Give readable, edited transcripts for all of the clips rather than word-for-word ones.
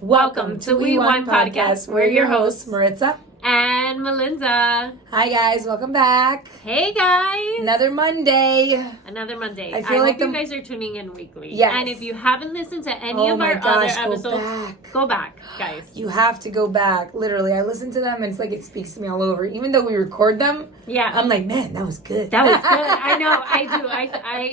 Welcome to Unwind Podcast. We're your hosts, Maritza and Melinda. Hi guys, welcome back. Hey guys. Another Monday. I hope you guys are tuning in weekly. Yes. And if you haven't listened to any of our other episodes, go back, guys. You have to go back. Literally, I listen to them and it's like it speaks to me all over. Even though we record them, I'm like, man, that was good. That was good. I know, I do.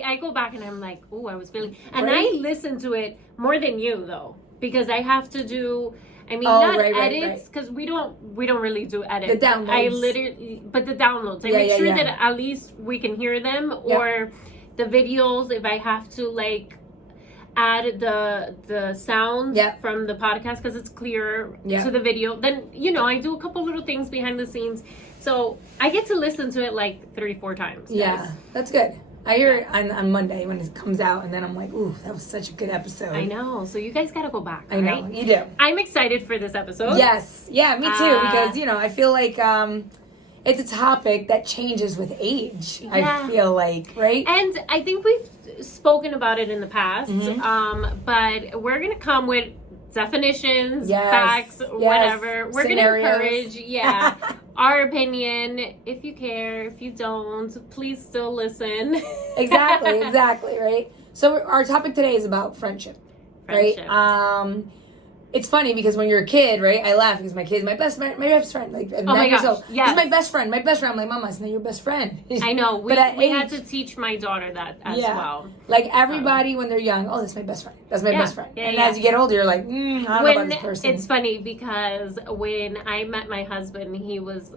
I go back and I'm like, oh, I was feeling. And I listen to it more than you though, because I have to do. I mean, edits, because we don't really do edits. The downloads. But the downloads. I make sure that at least we can hear them, or the videos, if I have to, like, add the sound from the podcast, because it's clearer to the video, then, I do a couple little things behind the scenes. So I get to listen to it, like, 3-4 times. Yeah, that's good. I hear it on Monday when it comes out, and then I'm like, ooh, that was such a good episode. I know. So you guys got to go back, I know. You do. I'm excited for this episode. Yes. Yeah, me too, because, I feel like it's a topic that changes with age, I feel like, right? And I think we've spoken about it in the past, but we're going to come with definitions, facts, whatever. We're going to encourage, our opinion. If you care, if you don't, please still listen. Exactly, right? So our topic today is about friendship. Right? It's funny because when you're a kid, right? I laugh because my kid's my best friend, like 9 years old. He's my best friend. I'm like, Mama, it's not your best friend. I know. We had to teach my daughter that as well. Like everybody when they're young, oh, that's my best friend. That's my best friend. And as you get older, you're like, I don't know about this person. It's funny because when I met my husband, he was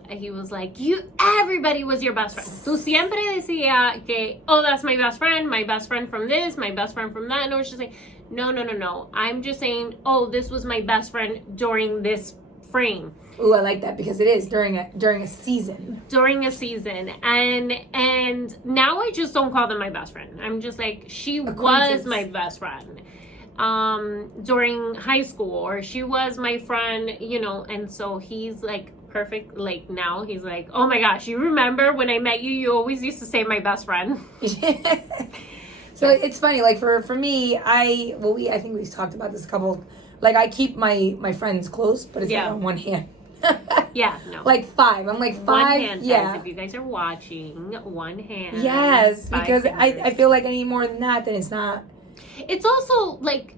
like, everybody was your best friend. Tú siempre decía que, oh, that's my best friend from this, my best friend from that. And I was just like, no. I'm just saying, oh, this was my best friend during this frame. Ooh, I like that because it is during a season. During a season. And now I just don't call them my best friend. I'm just like, she was my best friend during high school, or she was my friend, and so he's like perfect. Like now he's like, oh my gosh, you remember when I met you, you always used to say my best friend. So it's funny, like for me, I think we've talked about this a couple. Like I keep my friends close, but it's like on one hand. Like 5. I'm like 5. One hand, guys, if you guys are watching, one hand. Yes, because I feel like I need more than that. Then it's not. It's also like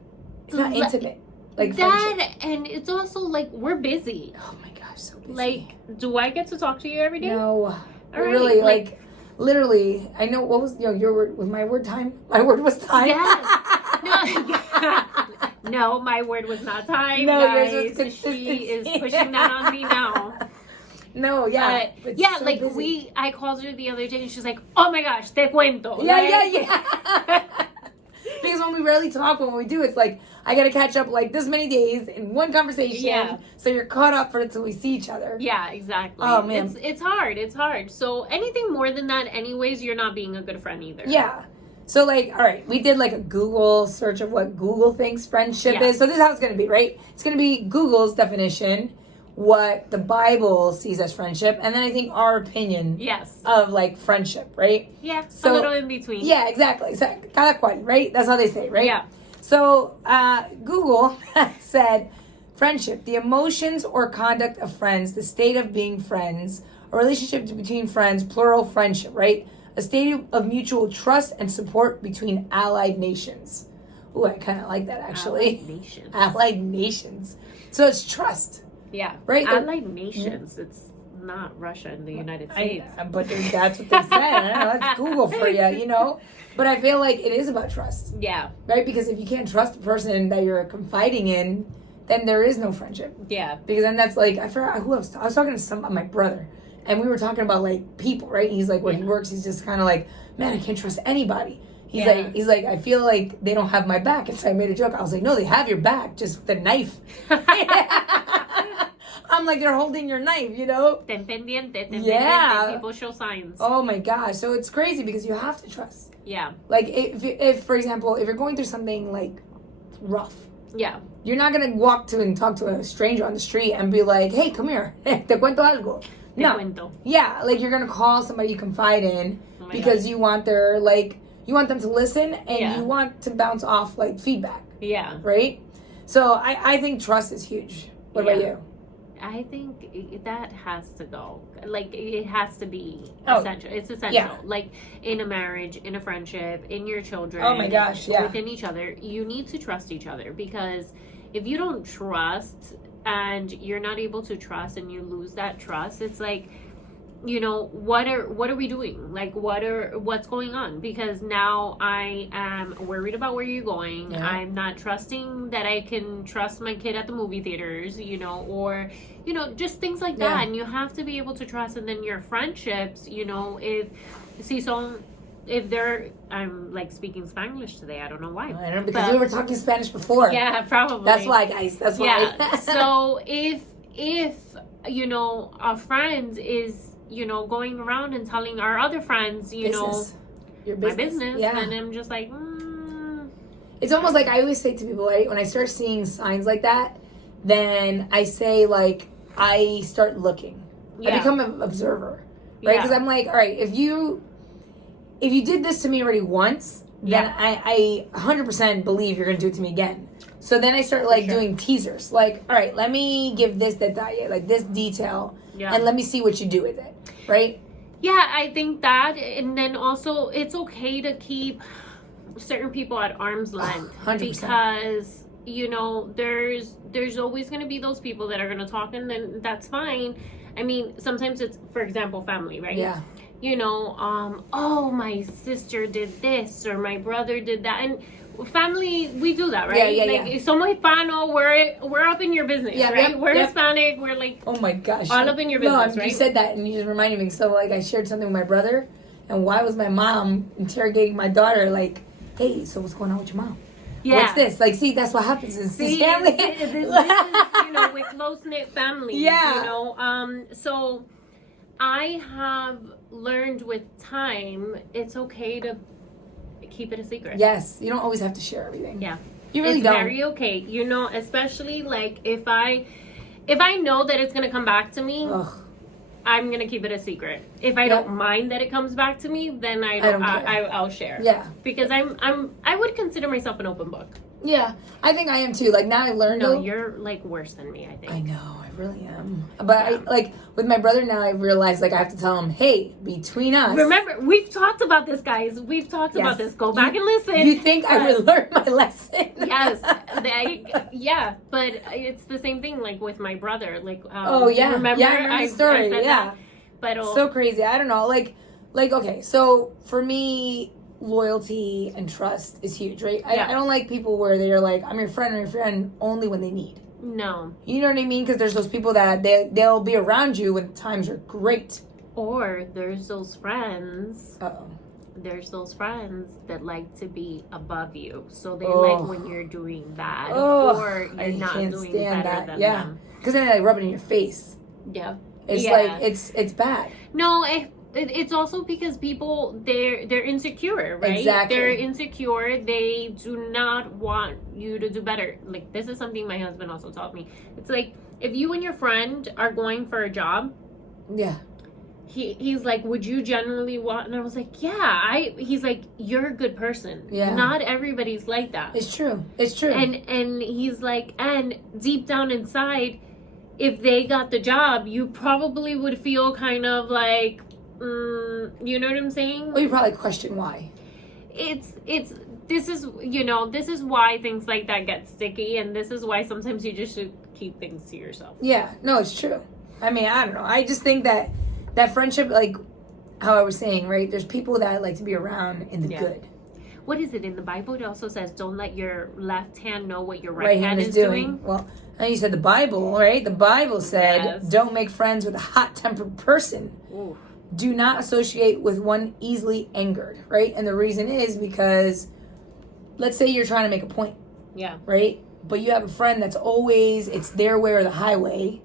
it's not intimate, like that, friendship. and it's also like we're busy. Oh my gosh, so busy. Like, do I get to talk to you every day? No, really, like. Literally, I know what was your word was my word time. My word was time. Yes. No, my word was not time. No, yours was consistency. She is pushing that on me now. No, but so like busy. I called her the other day and she's like, "Oh my gosh, te cuento." Yeah. Because when we rarely talk, when we do, it's like I gotta catch up like this many days in one conversation. Yeah. So you're caught up for it till we see each other. Yeah, exactly. Oh man, it's hard. So anything more than that, anyways, you're not being a good friend either. Yeah. So like, all right, we did like a Google search of what Google thinks friendship is. So this is how it's gonna be, right? It's gonna be Google's definition, what the Bible sees as friendship, and then I think our opinion of like friendship, right? Yeah, so, a little in between. Yeah, exactly. So cada cual, right? That's how they say it, right? Yeah. So Google said friendship, the emotions or conduct of friends, the state of being friends, a relationship between friends, plural friendship, right? A state of mutual trust and support between allied nations. Ooh, I kind of like that actually. Allied nations. So it's trust. Yeah. Right? Allied nations. It's not Russia and the United States. But that's what they said. That's Google for you, But I feel like it is about trust. Yeah. Right? Because if you can't trust the person that you're confiding in, then there is no friendship. Yeah. Because then that's like, I forgot who else. I was talking to my brother, and we were talking about like people, right? He's like, where he works, he's just kind of like, man, I can't trust anybody. He's like, I feel like they don't have my back. And so I made a joke. I was like, no, they have your back, just with a knife. I'm like, they're holding your knife, Ten pendiente, people show signs. Oh my gosh. So it's crazy because you have to trust. Yeah. Like if for example, if you're going through something like rough. Yeah. You're not going to walk to and talk to a stranger on the street and be like, hey, come here. Te cuento algo. Te cuento. Yeah. Like you're going to call somebody you confide in because you want you want them to listen and you want to bounce off like feedback. Yeah. Right? So I think trust is huge. What about you? I think that has to go. Like, it has to be Oh, essential. It's essential. yeah. Like, in a marriage, in a friendship, in your children. Oh my gosh, yeah. Within each other, you need to trust each other, because if you don't trust and you're not able to trust and you lose that trust, it's like, you know, what are we doing? Like, what's going on? Because now I am worried about where you're going. Yeah. I'm not trusting that I can trust my kid at the movie theaters, you know, or, you know, just things like that. Yeah. And you have to be able to trust. And then your friendships, you know, if they're, I'm like speaking Spanglish today. I don't know why. I don't know, because we were talking Spanish before. Yeah, probably. That's why, guys. That's why. Yeah. So if you know, a friend is, you know, going around and telling our other friends, you know, your my business, yeah. and I'm just like, It's almost like I always say to people, right, when I start seeing signs like that, then I say, like, I start looking. Yeah. I become an observer, right? Because I'm like, all right, if you did this to me already once, then I 100% believe you're going to do it to me again. So then I start, like, doing teasers. Like, all right, let me give this detalle, like this detail, and let me see what you do with it, right? Yeah, I think that. And then also, it's okay to keep certain people at arm's length. 100%. Because, you know, there's always going to be those people that are going to talk, and then that's fine. I mean, sometimes it's, for example, family, right? Yeah. You know, oh, my sister did this, or my brother did that. And family, we do that, right? Yeah. Like, somos hispano, we're up in your business, right? We're Hispanic, we're like, oh my gosh, all up in your business, right? You said that, and you just reminded me. So, like, I shared something with my brother, and why was my mom interrogating my daughter, like, hey, so what's going on with your mom? Yeah. What's this? Like, see, that's what happens. It's this family. This is, you know, with close-knit families, Yeah. you know. So I have learned with time, it's okay to keep it a secret. Yes, you don't always have to share everything. Yeah, you really it's don't. It's very okay, you know. Especially like if I know that it's gonna come back to me, I'm gonna keep it a secret. If I don't mind that it comes back to me, then I'll share. Yeah, because I would consider myself an open book. Yeah, I think I am too. Like, now I learned. No, you're like worse than me, I think. I know, I really am. But I, like, with my brother now, I realized, like, I have to tell him, hey, between us. Remember, we've talked about this, guys. We've talked about this. Go back and listen. You think I would learn my lesson? Yes. Yeah, but it's the same thing, like, with my brother. Like, remember? Yeah, I remember the story. I said that. But so crazy. I don't know. Like, okay, so for me, loyalty and trust is huge, right? I don't like people where they're like, I'm your friend only when they need. No. You know what I mean? Because there's those people that they'll be around you when times are great. Or there's those friends. Uh-oh. There's those friends that like to be above you. So they like when you're doing bad. Or you're not doing better than them. Because then they rub it in your face. Yeah. It's like, it's bad. No, it's also because people, they're insecure, right? Exactly. They're insecure. They do not want you to do better. Like, this is something my husband also taught me. It's like, if you and your friend are going for a job, he's like, would you generally want? And I was like, he's like, you're a good person. Yeah. Not everybody's like that. It's true. And he's like, and deep down inside, if they got the job, you probably would feel kind of like, you know what I'm saying? Well, you probably question why. This is why things like that get sticky, and this is why sometimes you just should keep things to yourself. Yeah, no, it's true. I mean, I don't know. I just think that friendship, like how I was saying, right? There's people that like to be around in the good. What is it in the Bible? It also says, don't let your left hand know what your right hand is doing. Well, and you said the Bible, right? The Bible said, don't make friends with a hot-tempered person. Ooh. Do not associate with one easily angered, right? And the reason is because, let's say you're trying to make a point. Yeah. Right? But you have a friend that's always, it's their way or the highway.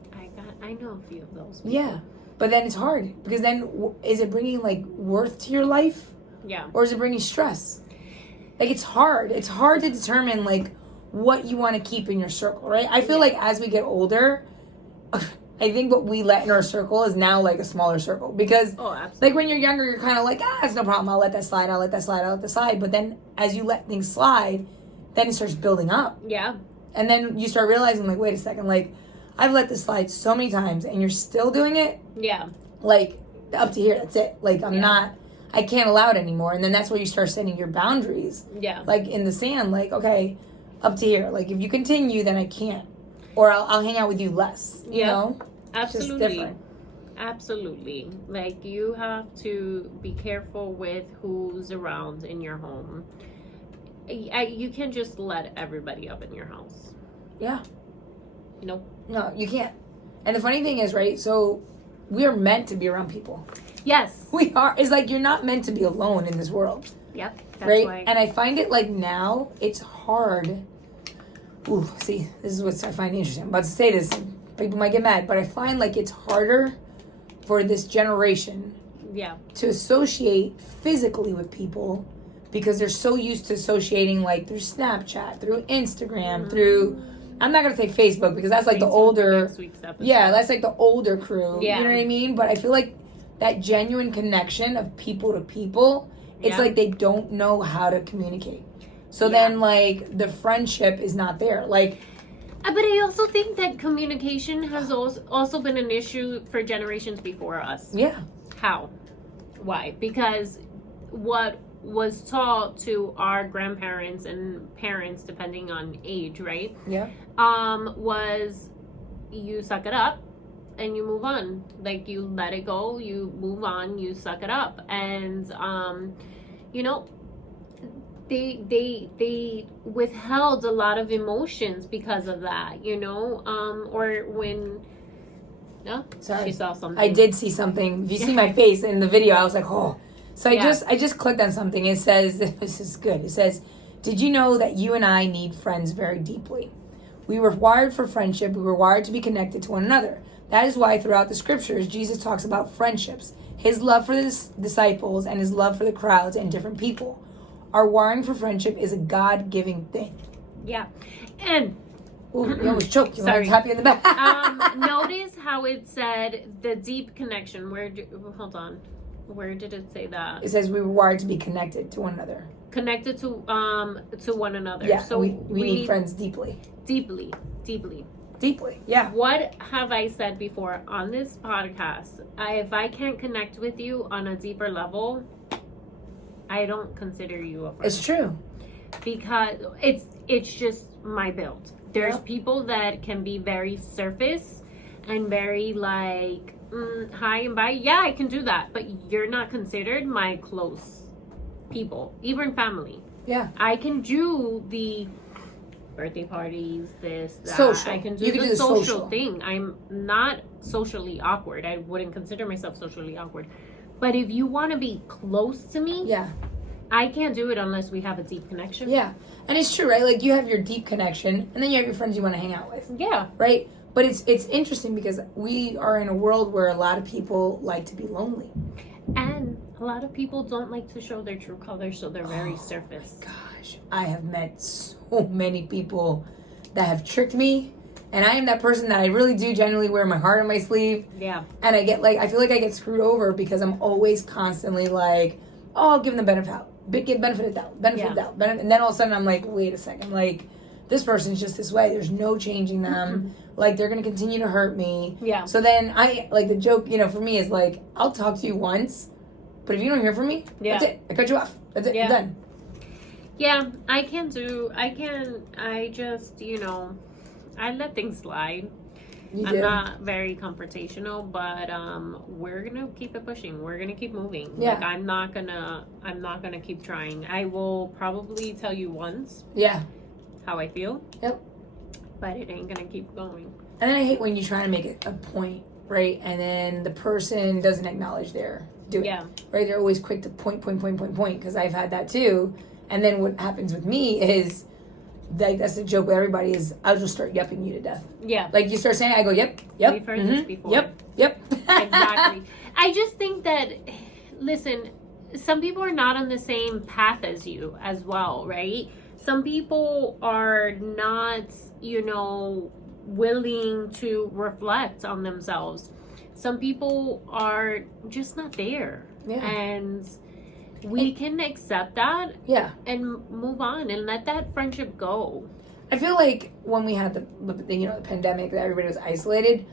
I know a few of those people. Yeah. But then it's hard. Because then, is it bringing, like, worth to your life? Yeah. Or is it bringing stress? Like, it's hard. It's hard to determine, like, what you want to keep in your circle, right? I feel like as we get older, I think what we let in our circle is now, like, a smaller circle. Because, like, when you're younger, you're kind of like, it's no problem. I'll let that slide. But then as you let things slide, then it starts building up. Yeah. And then you start realizing, like, wait a second, like, I've let this slide so many times and you're still doing it? Yeah. Like, up to here, that's it. Like, I can't allow it anymore. And then that's where you start setting your boundaries. Yeah. Like, in the sand, like, okay, up to here. Like, if you continue, then I can't. Or I'll hang out with you less, you know? Absolutely. It's just different. Absolutely. Like, you have to be careful with who's around in your home. You can't just let everybody up in your house. Yeah. Nope. No, you can't. And the funny thing is, right, so we are meant to be around people. Yes. We are. It's like you're not meant to be alone in this world. Yep. That's right? why. And I find it like now, it's hard. Ooh, see, this is what I find interesting. I'm about to say this. People might get mad, but I find like it's harder for this generation to associate physically with people because they're so used to associating like through Snapchat, through Instagram, through, I'm not going to say Facebook because that's like the older, that's like the older crew. You know what I mean? But I feel like that genuine connection of people to people, it's like they don't know how to communicate. So then like the friendship is not there. Like, but I also think that communication has also been an issue for generations before us. Yeah. How? Why? Because what was taught to our grandparents and parents, depending on age, right? Yeah. Was you suck it up and you move on. Like, you let it go, you move on, you suck it up. And, you know, they withheld a lot of emotions because of that, you know, or when Sorry. she saw something. I did see something. If you see my face in the video, I was like, oh. So I just clicked on something. It says, this is good. It says, did you know that you and I need friends very deeply? We were wired for friendship. We were wired to be connected to one another. That is why throughout the scriptures, Jesus talks about friendships, his love for the disciples and his love for the crowds and different people. Our wiring for friendship is a God-giving thing. Yeah. And ooh, you almost choked. You sorry. want to tap you in the back. Notice how it said the deep connection. Hold on. Where did it say that? It says we were wired to be connected to one another. Connected to one another. Yeah, so we need friends deeply. Deeply. Yeah. What have I said before on this podcast? If I can't connect with you on a deeper level, I don't consider you a friend. It's true. Because it's just my build. There's people that can be very surface and very like hi and bye. Yeah, I can do that, but you're not considered my close people, even family. Yeah, I can do the birthday parties, this, that. Social. I can do You the social thing. I'm not socially awkward. I wouldn't consider myself socially awkward. But if you want to be close to me, I can't do it unless we have a deep connection. Yeah, and it's true, right? Like you have your deep connection, and then you have your friends you want to hang out with. Yeah. Right. But it's interesting because we are in a world where a lot of people like to be lonely. And a lot of people don't like to show their true colors, so they're very surface. Gosh, I have met so many people that have tricked me, and I am that person that I really do genuinely wear my heart on my sleeve. Yeah. And I feel like I get screwed over because I'm always constantly like, oh, I'll give them the benefit of doubt, and then all of a sudden I'm like, wait a second, like this person's just this way. There's no changing them. Like they're gonna continue to hurt me. Yeah. So then I like the joke, for me is like I'll talk to you once, but if you don't hear from me, that's it. I cut you off. That's it. Yeah. I'm done. Yeah, I just I let things slide. I'm not very confrontational, but we're gonna keep it pushing. We're gonna keep moving. Yeah. Like I'm not gonna keep trying. I will probably tell you once. Yeah. How I feel. Yep. But it ain't gonna keep going. And then I hate when you try to make it a point, right? And then the person doesn't acknowledge their doing. Yeah. Right? They're always quick to point, because I've had that too. And then what happens with me is, like, that's the joke with everybody is I'll just start yupping you to death. Yeah. Like you start saying, I go, yep. We've heard this before. Yep. Exactly. I just think that, listen, some people are not on the same path as you as well, right? Some people are not, willing to reflect on themselves. Some people are just not there. Yeah. And we can accept that. Yeah. And move on and let that friendship go. I feel like when we had the pandemic, that everybody was isolated,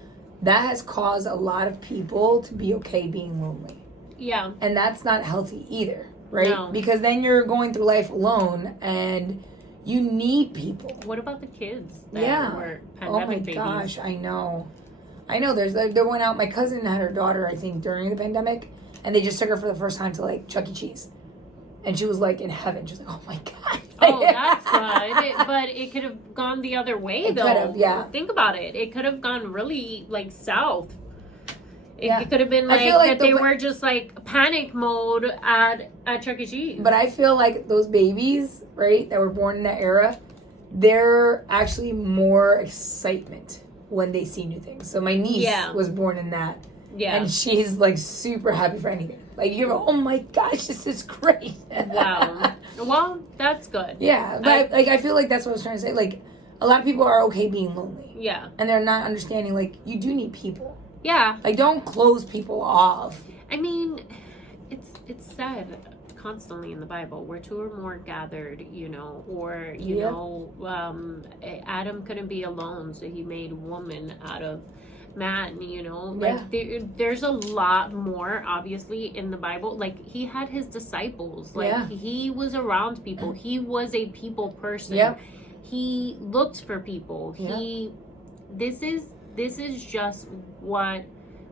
that has caused a lot of people to be okay being lonely. Yeah. And that's not healthy either, right? No. Because then you're going through life alone and you need people. What about the kids that were pandemic babies? Oh my gosh, I know. There went out, my cousin had her daughter, I think, during the pandemic, and they just took her for the first time to like Chuck E. Cheese. And she was like in heaven. She was like, oh my God. Oh, that's good. But it could have gone the other way, though. Could have, yeah. Think about it. It could have gone really, like, south. It could have been like that they were just like panic mode at Chuck E. Cheese. But I feel like those babies, right, that were born in that era, they're actually more excitement when they see new things. So my niece was born in that. Yeah. And she's like super happy for anything. Like you're, oh my gosh, this is great. Wow. Well, that's good. Yeah, but I feel like that's what I was trying to say. Like a lot of people are okay being lonely. Yeah. And they're not understanding like you do need people. Yeah. Like don't close people off. I mean, it's said constantly in the Bible, where two or more gathered, or Adam couldn't be alone, so he made woman out of man, there's a lot more obviously in the Bible. Like he had his disciples, like he was around people, he was a people person, he looked for people, this is just what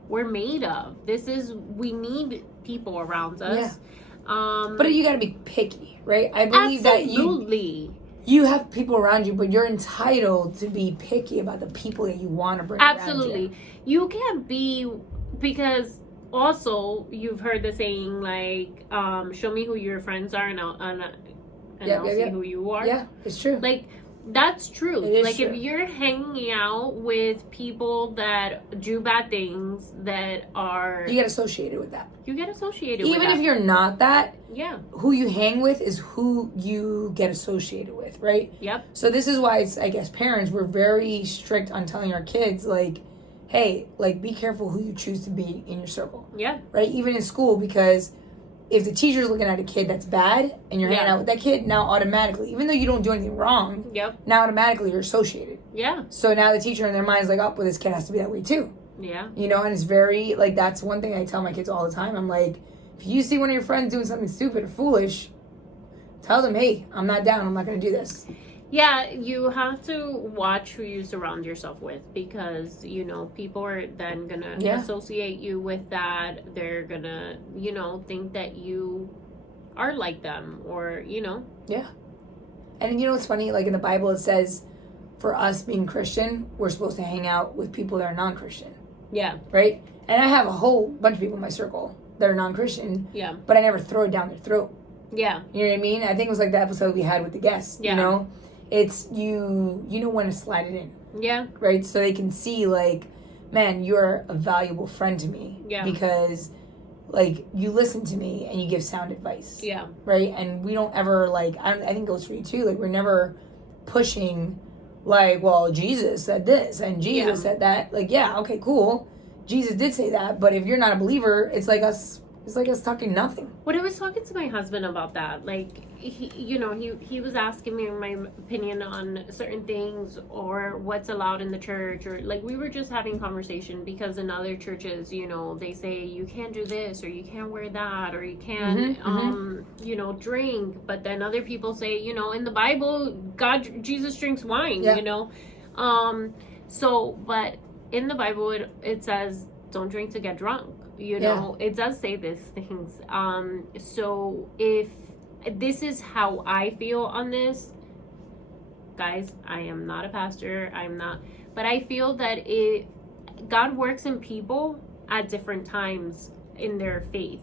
we're made of. We need people around us. But you got to be picky, right? I believe absolutely. that you have people around you, but you're entitled to be picky about the people that you want to bring absolutely around you can't be, because also you've heard the saying like show me who your friends are and I'll see who you are. Yeah, it's true. Like that's true. Like true. If you're hanging out with people that do bad things, that are, you get associated with that. Even if you're not that, who you hang with is who you get associated with, right? Yep. So this is why I guess parents were very strict on telling our kids like, hey, like be careful who you choose to be in your circle. Yeah. Right? Even in school, because if the teacher's looking at a kid that's bad and you're hanging out with that kid, now automatically, even though you don't do anything wrong, now automatically you're associated. Yeah. So now the teacher in their mind is like, oh, well, this kid has to be that way too. Yeah. And it's very, like, that's one thing I tell my kids all the time. I'm like, if you see one of your friends doing something stupid or foolish, tell them, hey, I'm not down. I'm not going to do this. Yeah, you have to watch who you surround yourself with, because, people are then going to associate you with that. They're going to, think that you are like them, or, Yeah. And it's funny, like in the Bible it says for us being Christian, we're supposed to hang out with people that are non-Christian. Yeah. Right? And I have a whole bunch of people in my circle that are non-Christian. Yeah. But I never throw it down their throat. Yeah. You know what I mean? I think it was like the episode we had with the guests, It's you know when to slide it in. Yeah. Right? So they can see like, man, you're a valuable friend to me. Yeah. Because like you listen to me and you give sound advice. Yeah. Right? And we don't ever like, I think it goes for you too, like we're never pushing like, well, Jesus said this and Jesus said that. Like, yeah, okay, cool. Jesus did say that, but if you're not a believer, it's like us talking nothing. When I was talking to my husband about that, like he was asking me my opinion on certain things or what's allowed in the church, or like we were just having conversation, because in other churches, they say you can't do this or you can't wear that or you can't drink, but then other people say, in the Bible, Jesus drinks wine, so but in the Bible it says don't drink to get drunk. It does say these things. So if this is how I feel on this, guys, I am not a pastor. But I feel that God works in people at different times in their faith.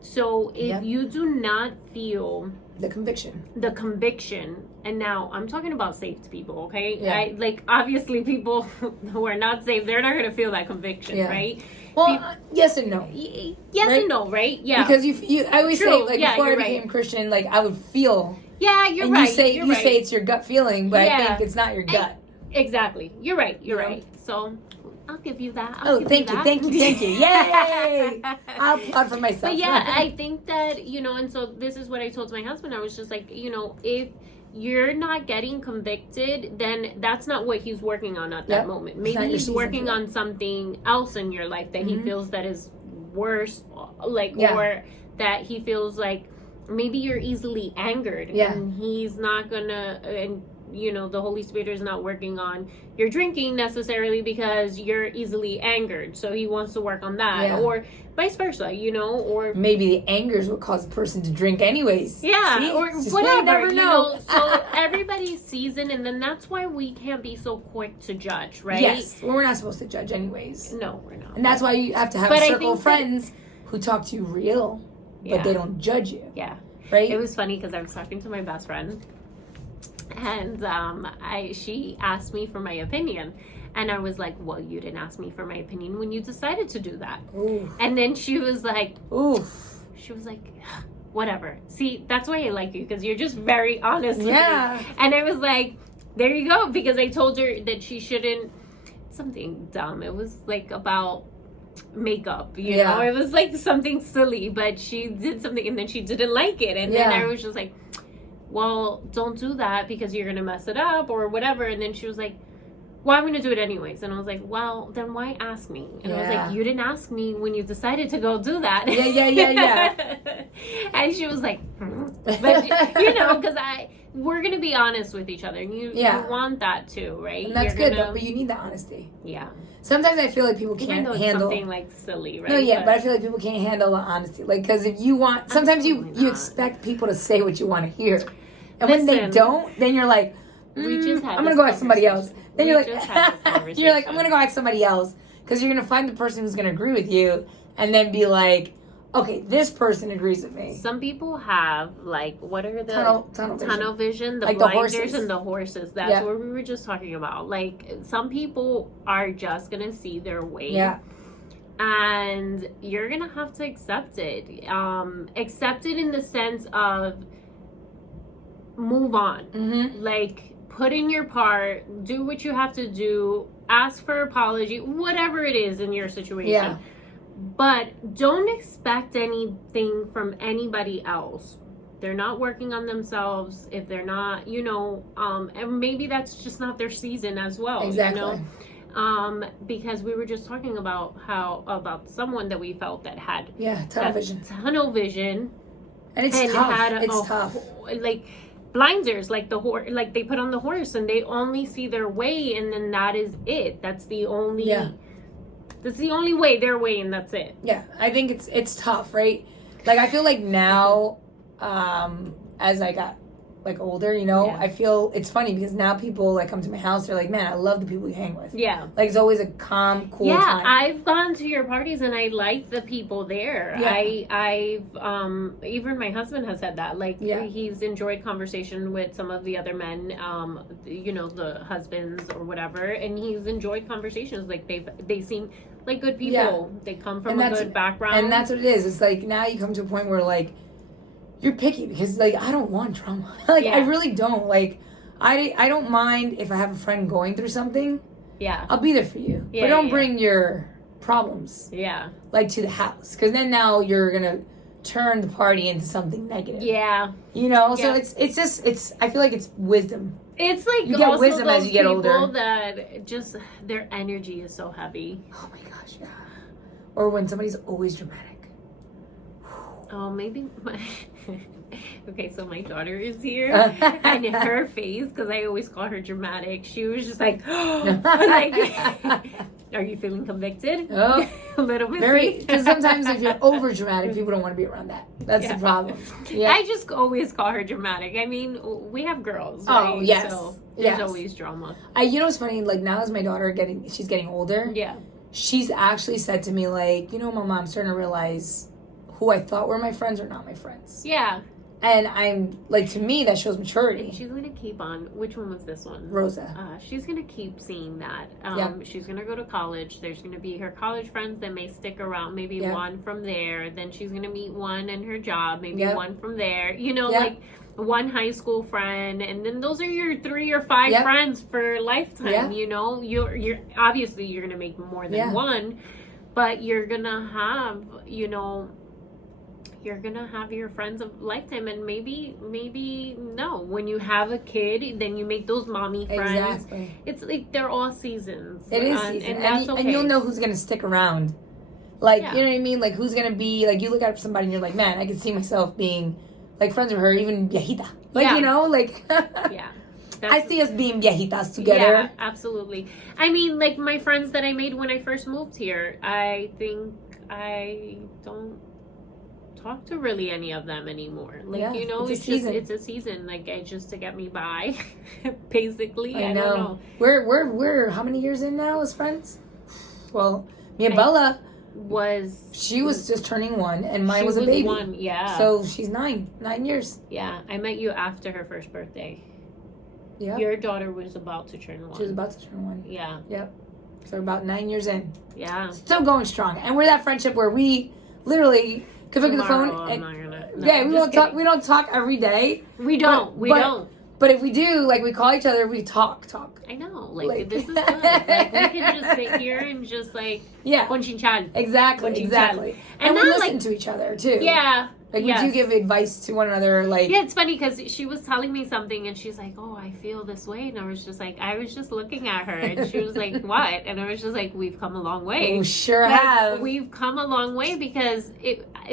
So if you do not feel the conviction, and now I'm talking about saved people, okay? Yeah. Obviously people who are not saved, they're not going to feel that conviction, right? Well, yes and no. Yes and no, right? Yeah. Because I always say, like, before I became Christian, like, I would feel. Yeah, you're right. You say it's your gut feeling, but I think it's not your gut. Exactly. You're right. You're right. So I'll give you that. Thank you. Yay! I'll applaud for myself. But yeah, I think that, and so this is what I told my husband. I was just like, if you're not getting convicted, then that's not what he's working on at that moment. Maybe he's working on something else in your life that he feels that is worse, like, or that he feels like maybe you're easily angered, and he's not gonna, and you know, the Holy Spirit is not working on your drinking necessarily because you're easily angered, so he wants to work on that, or vice versa, you know, or maybe the anger is what caused the person to drink anyways. Yeah, or whatever, you never know. So everybody's season, and then that's why we can't be so quick to judge, right? Yes, well, we're not supposed to judge anyways. No, we're not. And that's why you have to have a circle of friends who talk to you real, but they don't judge you. Yeah. Right? It was funny because I was talking to my best friend, and she asked me for my opinion, and I was like, well, you didn't ask me for my opinion when you decided to do that. Oof. And then she was like, oof. She was like, whatever. See, that's why I like you, because you're just very honest with me. And I was like, there you go, because I told her that she shouldn't, something dumb. It was like about makeup, you know, it was like something silly, but she did something and then she didn't like it, and then I was just like, well, don't do that because you're gonna mess it up or whatever. And then she was like, well, I'm gonna do it anyways. And I was like, well, then why ask me? And I was like, you didn't ask me when you decided to go do that. And she was like, but you know, because we're gonna be honest with each other, and you want that too, right? And that's good, but you need the honesty. Sometimes I feel like people can't handle something like silly, right? No, but I feel like people can't handle the honesty. Like, because if you want, sometimes you expect people to say what you want to hear, and when they don't, then you're like, I'm gonna go ask somebody else. Then you're like, you're like, I'm gonna go ask somebody else, because you're gonna find the person who's gonna agree with you, and then be like, okay, this person agrees with me. Some people have, like, what are the tunnel vision, the like blinders and the horses. That's what we were just talking about. Like, some people are just gonna see their way, and you're gonna have to accept it. Accept it in the sense of move on. Like, put in your part, do what you have to do, ask for apology, whatever it is in your situation. But don't expect anything from anybody else. They're not working on themselves. If they're not, you know, and maybe that's just not their season as well. Exactly. You know? Because we were just talking about about someone that we felt that had tunnel vision. And it's tough. It's tough. Like blinders, like the horse, like they put on the horse and they only see their way, and then that is it. That's the only that's the only way, their way, and that's it. Yeah, I think it's tough, right? Like, I feel like now, as I got, like, older, you know, I feel it's funny because now people, like, come to my house, they're like, man, I love the people you hang with. Yeah. Like, it's always a calm, cool time. Yeah, I've gone to your parties and I like the people there. Yeah. I've even my husband has said that. Like, he's enjoyed conversation with some of the other men, you know, the husbands or whatever, and he's enjoyed conversations. Like, they seem like good people. Yeah. They come from a good background. And that's what it is. It's like, now you come to a point where, like, you're picky because, like, I don't want drama. Like, I really don't. Like, I don't mind if I have a friend going through something. Yeah. I'll be there for you. Yeah, but don't bring your problems. Yeah. Like, to the house. Because then now you're going to turn the party into something negative. Yeah. You know? So it's I feel like it's wisdom. It's like you get wisdom as you get older. That just, their energy is so heavy. Oh my gosh, yeah. Or when somebody's always dramatic. Oh, maybe okay, so my daughter is here, and her face, because I always call her dramatic, she was just like, like, are you feeling convicted? Oh, a little bit. Very, because sometimes if you're over dramatic, people don't want to be around that. That's the problem. Yeah. I just always call her dramatic. I mean, we have girls, right? Oh, yes. So there's always drama. You know what's funny? Like, now as my daughter she's getting older. Yeah. She's actually said to me, like, you know, Mama, I'm starting to realize who I thought were my friends are not my friends. Yeah. And I'm, like, to me, that shows maturity. She's going to keep on. Which one was this one? Rosa. She's going to keep seeing that. She's going to go to college. There's going to be her college friends that may stick around. Maybe one from there. Then she's going to meet one in her job. Maybe one from there. You know, like, one high school friend. And then those are your 3 or 5 friends for a lifetime. You know, you're obviously, you're going to make more than one. But you're going to have, you know, you're gonna have your friends of lifetime, and maybe no. When you have a kid, then you make those mommy friends. Exactly. It's like they're all seasons. It is season. And that's okay. And you'll know who's gonna stick around. Like, Yeah. you know what I mean? Like, who's gonna be, like, you look at somebody and you're like, man, I can see myself being, like, friends with her, even viejita. Like, Yeah. you know, like, Yeah. I see us being viejitas together. Yeah, absolutely. I mean, like, my friends that I made when I first moved here, I think I don't talk to really any of them anymore. Like, Yeah, you know, it's a season. it's a season. Like, it's just to get me by, basically. I I know. don't know. We're how many years in now as friends? Well, me and I- Bella, She was just turning 1, and mine she was a baby. 1, yeah. So she's 9 years. Yeah, I met you after her first birthday. Yeah. Your daughter was about to turn 1. She was about to turn 1. Yeah. Yep. So we're about 9 years in. Yeah. Still going strong. And we're that friendship where we literally could pick up the phone. Tomorrow, And, I'm not gonna. No, yeah, I'm we just don't talk. kidding. We don't talk every day. We don't. We but- don't. But if we do, like, we call each other, we talk. I know. Like, Like- this is good. Like, we can just sit here and just, like, Yeah. Bonchin-chan. Exactly. Bonchin-chan. Exactly. And And we not, listen like- to each other too. Yeah. Like, yes. we do give advice to one another. Like, Yeah, it's funny because she was telling me something and she's like, oh, I feel this way. And I was just looking at her and she was like, what? And I was just like, we've come a long way. we sure Like, have. We've come a long way because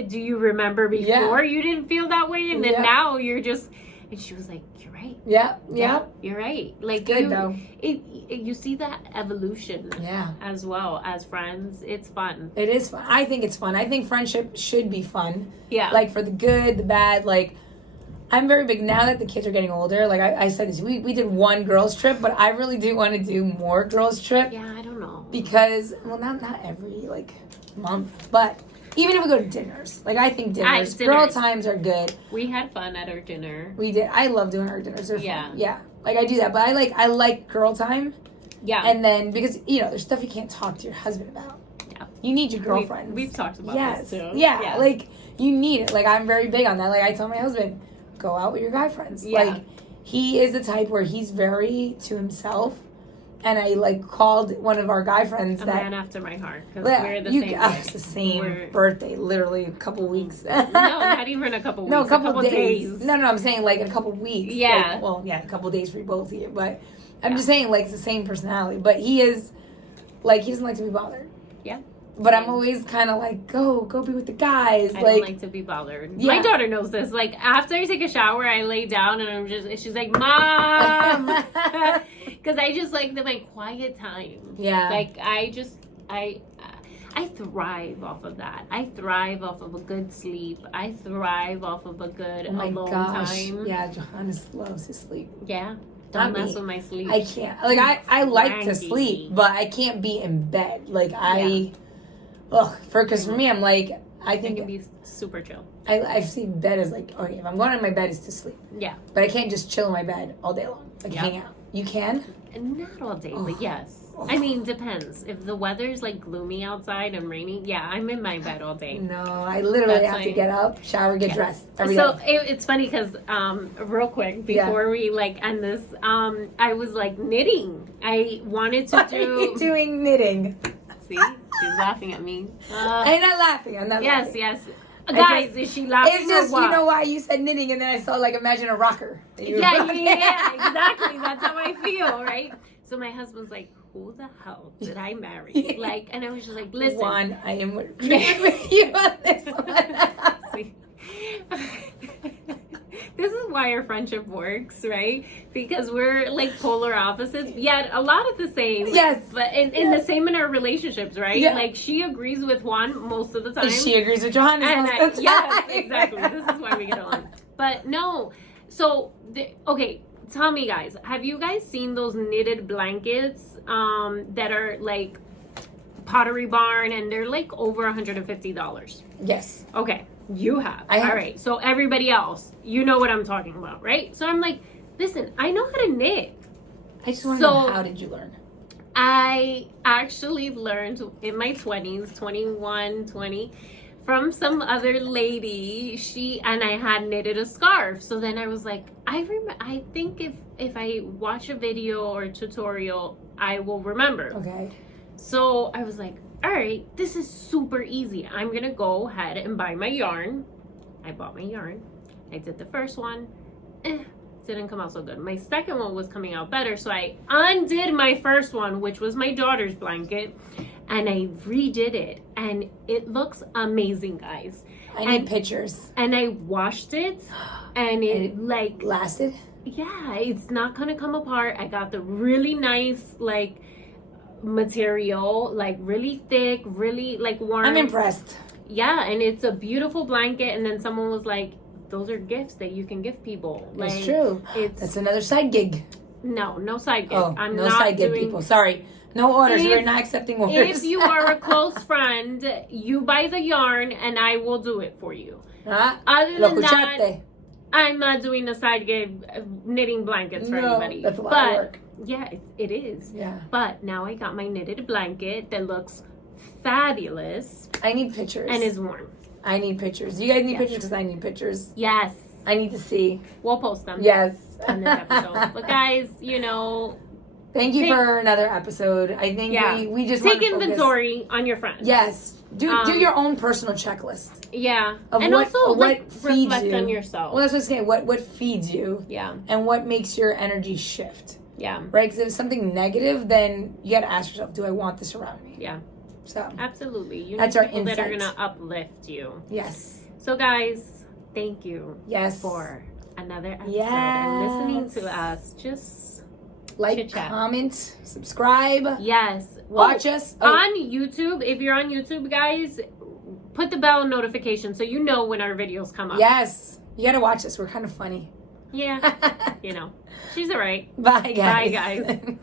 do you remember before Yeah. you didn't feel that way? And then Yeah. now you're just, and she was like, you're right. Yeah. Yeah. You're right. Like, It's good though. You see that evolution Yeah. as well as friends. It's fun. It is fun. I think it's fun. I think friendship should be fun. Yeah. Like, for the good, the bad. Like, I'm very big now that the kids are getting older. Like, I said this, we did one girls trip, but I really do want to do more girls trip Yeah, I don't know. because, well, not every, like, month, but even if we go to dinners, like, I think dinners, girl dinners. times are good. We had fun at our dinner. We did. I love doing our dinners. They're Yeah. fun. Yeah. Like, I do that, but I like girl time. Yeah. And then, because, you know, there's stuff you can't talk to your husband about. Yeah. You need your girlfriends. We've talked about Yes. this too. Yeah. Like, you need it. Like, I'm very big on that. Like, I tell my husband, go out with your guy friends. Yeah. Like, he is the type where he's very to himself. And I, like, called one of our guy friends a that... man after my heart. Because Yeah, we're the same. it's the same birthday, literally a couple weeks. No, not even a couple weeks. No, a couple days. No, I'm saying like in a couple weeks. Yeah. Like, a couple days for both of you. But I'm just saying, like, it's the same personality. But he is, like, he doesn't like to be bothered. Yeah. But I'm always kind of like, go be with the guys. I don't like to be bothered. Yeah. My daughter knows this. Like, after I take a shower, I lay down and she's like, Mom! Because I just like my quiet time. Yeah. Like, I thrive off of that. I thrive off of a good sleep. I thrive off of a good Oh my alone gosh. time. Yeah, Johannes loves his sleep. Yeah. Not Don't mess me. with my sleep. I can't. Like, I like to Cranky. sleep, but I can't be in bed. Like, because for me, I'm like, I I think can be super chill. I see bed as like, okay, if I'm going to my bed, it's to sleep. Yeah. But I can't just chill in my bed all day long. Like, Yeah. hang out. You can? And not all day, Oh. but yes. Oh. I mean, depends. If the weather's like gloomy outside and rainy, yeah, I'm in my bed all day. No, I literally That's have to like- get up, shower, get Yeah. dressed every So day. it's funny because real quick Yeah. before we like end this, I was like knitting. I wanted to What are you do. doing knitting? See, she's laughing at me. I'm not laughing. I'm not Yes, laughing. yes. I Guys, just- is she laughing It's just, or what? you know why you said knitting, and then I saw, like, imagine a rocker. Yeah, exactly. That's how I feel, right? So my husband's like, who the hell did I marry? Like, and I was just like, listen. Juan, I am with you on this one. See? This is why our friendship works, right? Because we're like polar opposites, yet a lot of the same. Yes. But in the same in our relationships, right? Yeah. Like, she agrees with Juan most of the time. She agrees with Johannes And most of the yes, time. exactly. This is why we get along. But no, so okay, tell me, guys, have you guys seen those knitted blankets that are like Pottery Barn, and they're like over $150? Yes. Okay, you have. I have. All right, so everybody else, you know what I'm talking about, right? So I'm like, listen, I know how to knit. I just want to know, how did you learn? I actually learned in my 20s, 21, 20, from some other lady. I had knitted a scarf. So then I was like, I think if I watch a video or a tutorial, I will remember. Okay. So I was like, all right, this is super easy. I'm going to go ahead and buy my yarn. I bought my yarn. I did the first one. Didn't come out so good. My second one was coming out better, so I undid my first one, which was my daughter's blanket, and I redid it, and it looks amazing, guys. I need pictures. And I washed it, and it like lasted. Yeah, it's not gonna come apart. I got the really nice like material, like really thick, really like warm. I'm impressed. Yeah, and it's a beautiful blanket. And then someone was like, those are gifts that you can give people. Like, it's true. That's another side gig. No side gig. Oh, I'm no not side gig, people. Sorry. No orders. We're not accepting orders. If you are a close friend, you buy the yarn and I will do it for you. Other than that, I'm not doing a side gig knitting blankets for anybody. That's a lot of work. Yeah, it is. Yeah. But now I got my knitted blanket that looks fabulous. I need pictures. And is warm. I need pictures. You guys need pictures because I need pictures. Yes. I need to see. We'll post them. Yes. On this episode. But guys, you know. Thank you for another episode. I think we just take inventory on your friends. Yes. Do your own personal checklist. Yeah. And also what feeds reflect you. On yourself. Well, that's what I'm saying. What feeds you. Yeah. And what makes your energy shift. Yeah. Right? Because if it's something negative, then you got to ask yourself, do I want this around me? Yeah. So. Absolutely. You that's need our people insight. that are going to uplift you. Yes. So guys, thank you. Yes. For another episode. Yes. And listening to us. Just like, chit-chat. comment, subscribe. Yes. Watch us. On YouTube. If you're on YouTube, guys, put the bell notification so you know when our videos come up. Yes. You got to watch us. We're kind of funny. Yeah. You know. She's all right. Bye, guys. Bye, guys.